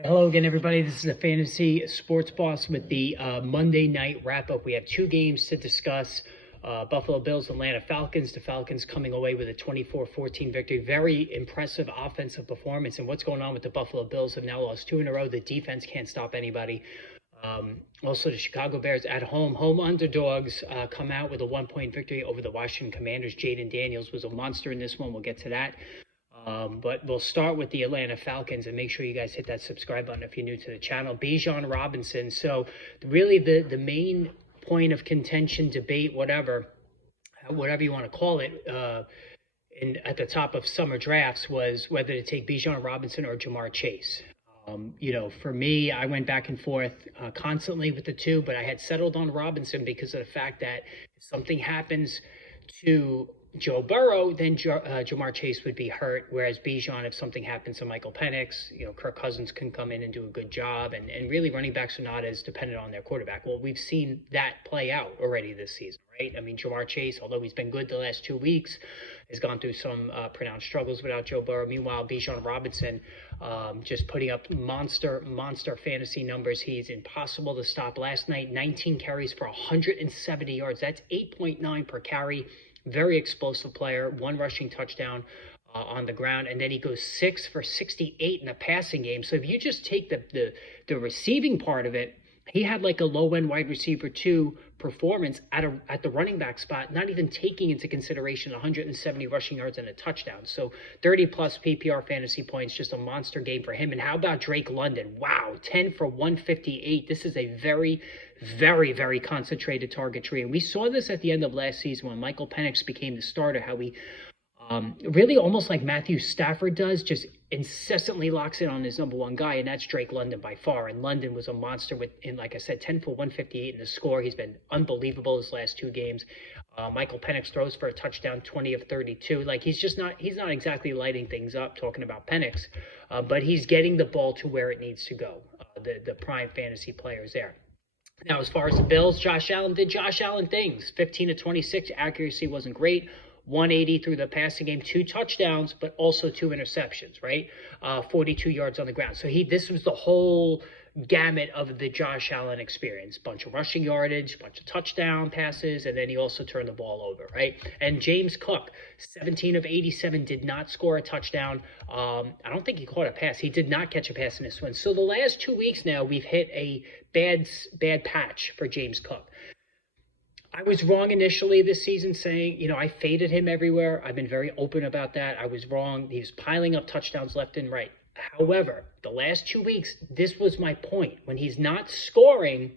Hello again, everybody. This is a Fantasy Sports Boss with the Monday night wrap-up. We have two games to discuss. Buffalo Bills, Atlanta Falcons. The Falcons coming away with a 24-14 victory. Very impressive offensive performance. And what's going on with the Buffalo Bills have now lost two in a row. The defense can't stop anybody. Also, the Chicago Bears at home underdogs, come out with a 1-point victory over the Washington Commanders. Jaden Daniels was a monster in this one. We'll get to that. But we'll start with the Atlanta Falcons, and make sure you guys hit that subscribe button if you're new to the channel. Bijan Robinson. So really the main point of contention, debate, whatever you want to call it, at the top of summer drafts was whether to take Bijan Robinson or Jamar Chase. For me, I went back and forth constantly with the two, but I had settled on Robinson because of the fact that if something happens to Joe Burrow, then Jamar Chase would be hurt, whereas Bijan, if something happens to Michael Penix, Kirk Cousins can come in and do a good job, and really running backs are not as dependent on their quarterback. Well, we've seen that play out already this season, right? I mean, Jamar Chase, although he's been good the last 2 weeks, has gone through some pronounced struggles without Joe Burrow. Meanwhile, Bijan Robinson just putting up monster fantasy numbers. He's impossible to stop. Last night, 19 carries for 170 yards. That's 8.9 per carry. Very explosive player, one rushing touchdown on the ground, and then he goes 6 for 68 in the passing game. So if you just take the receiving part of it, he had like a low-end wide receiver 2 performance at the running back spot, not even taking into consideration 170 rushing yards and a touchdown. So 30-plus PPR fantasy points, just a monster game for him. And how about Drake London? Wow, 10 for 158. This is a very, very concentrated target tree. And we saw this at the end of last season when Michael Penix became the starter, how he really almost like Matthew Stafford does, just incessantly locks in on his number one guy, and that's Drake London by far. And London was a monster like I said, 10 for 158 in the score. He's been unbelievable his last 2 games. Michael Penix throws for a touchdown, 20 of 32. Like he's not exactly lighting things up, talking about Penix, but he's getting the ball to where it needs to go. The prime fantasy players there. Now, as far as the Bills, Josh Allen did Josh Allen things. 15 of 26, accuracy wasn't great. 180 through the passing game, 2 touchdowns, but also 2 interceptions, right? 42 yards on the ground. So this was the whole gamut of the Josh Allen experience. Bunch of rushing yardage, bunch of touchdown passes, and then he also turned the ball over, right? And James Cook, 17 of 87, did not score a touchdown. I don't think he caught a pass. He did not catch a pass in this one. So the last 2 weeks now, we've hit a bad patch for James Cook. I was wrong initially this season saying, I faded him everywhere. I've been very open about that. I was wrong. He was piling up touchdowns left and right. However, the last 2 weeks, this was my point. When he's not scoring,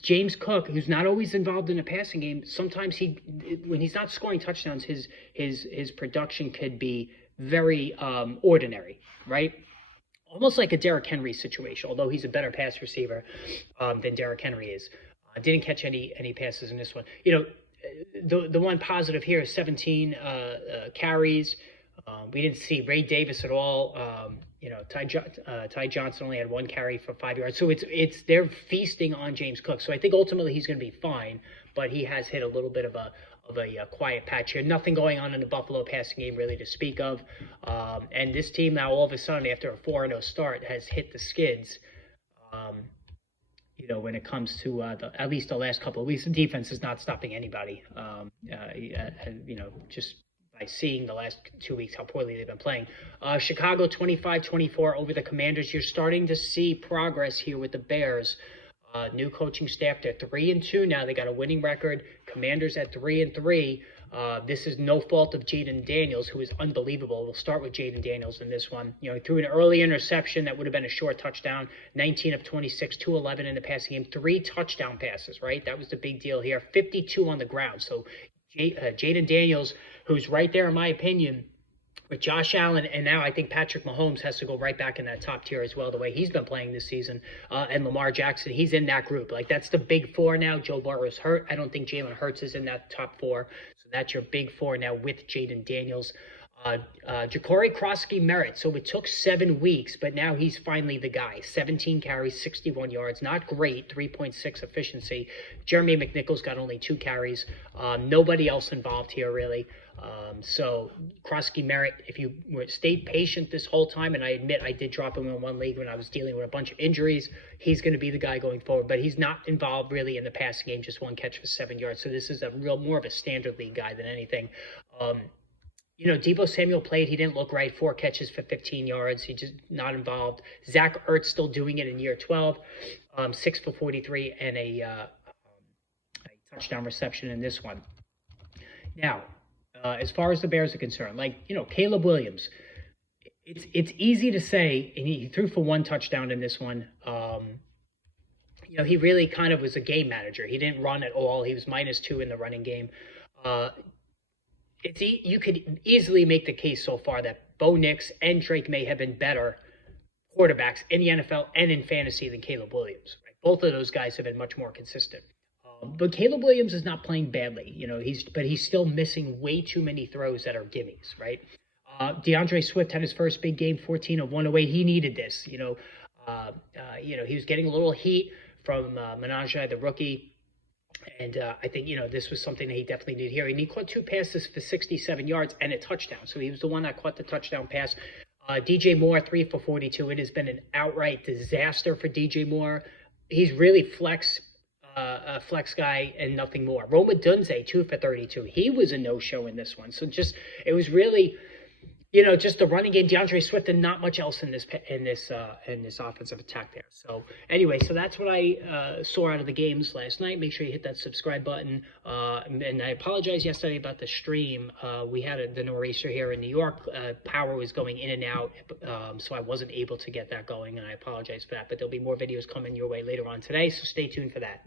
James Cook, who's not always involved in a passing game, sometimes when he's not scoring touchdowns, his production could be very ordinary, right? Almost like a Derrick Henry situation, although he's a better pass receiver than Derrick Henry is. Didn't catch any passes in this one. The one positive here is 17 carries. We didn't see Ray Davis at all. Ty Johnson only had 1 carry for 5 yards. So they're feasting on James Cook. So I think ultimately he's going to be fine, but he has hit a little bit of a quiet patch here. Nothing going on in the Buffalo passing game really to speak of. And this team now all of a sudden after a 4-0 start has hit the skids. When it comes to at least the last couple of weeks, the defense is not stopping anybody. Just by seeing the last 2 weeks how poorly they've been playing. Chicago 25-24 over the Commanders. You're starting to see progress here with the Bears. New coaching staff. They're 3-2 now. They got a winning record. Commanders at 3-3. This is no fault of Jaden Daniels, who is unbelievable. We'll start with Jaden Daniels in this one. He threw an early interception that would have been a short touchdown. 19 of 26, 211 in the passing game. 3 touchdown passes, right? That was the big deal here. 52 on the ground. So Jaden Daniels, who's right there in my opinion, with Josh Allen, and now I think Patrick Mahomes has to go right back in that top tier as well, the way he's been playing this season. And Lamar Jackson, he's in that group. Like, that's the big 4 now. Joe Burrow's hurt. I don't think Jalen Hurts is in that top 4. So that's your big 4 now with Jaden Daniels. Ja'Cory Krosky-Merritt. So it took 7 weeks, but now he's finally the guy. 17 carries, 61 yards. Not great, 3.6 efficiency. Jeremy McNichols got only 2 carries. Nobody else involved here, really. So Krosky-Merritt, if you stayed patient this whole time, and I admit I did drop him in one league when I was dealing with a bunch of injuries, he's going to be the guy going forward. But he's not involved really in the passing game, just 1 catch for 7 yards. So this is more of a standard league guy than anything. Deebo Samuel played. He didn't look right. 4 catches for 15 yards. He just not involved. Zach Ertz still doing it in year 12. 6 for 43 and a touchdown reception in this one. Now, as far as the Bears are concerned, Caleb Williams, it's easy to say, and he threw for 1 touchdown in this one. He really kind of was a game manager. He didn't run at all. He was -2 in the running game. You could easily make the case so far that Bo Nix and Drake May have been better quarterbacks in the NFL and in fantasy than Caleb Williams. Right? Both of those guys have been much more consistent. But Caleb Williams is not playing badly. He's still missing way too many throws that are gimmies, right? DeAndre Swift had his first big game, 14 of 108. He needed this. He was getting a little heat from Menage, the rookie. And I think, this was something that he definitely needed here. And he caught 2 passes for 67 yards and a touchdown. So he was the one that caught the touchdown pass. DJ Moore, 3 for 42. It has been an outright disaster for DJ Moore. He's really a flex guy and nothing more. Roma Dunze, 2 for 32. He was a no-show in this one. So it was really, just the running game, DeAndre Swift, and not much else in this offensive attack there. So anyway, so that's what I saw out of the games last night. Make sure you hit that subscribe button. And I apologize yesterday about the stream. We had the nor'easter here in New York. Power was going in and out, so I wasn't able to get that going, and I apologize for that. But there'll be more videos coming your way later on today, so stay tuned for that.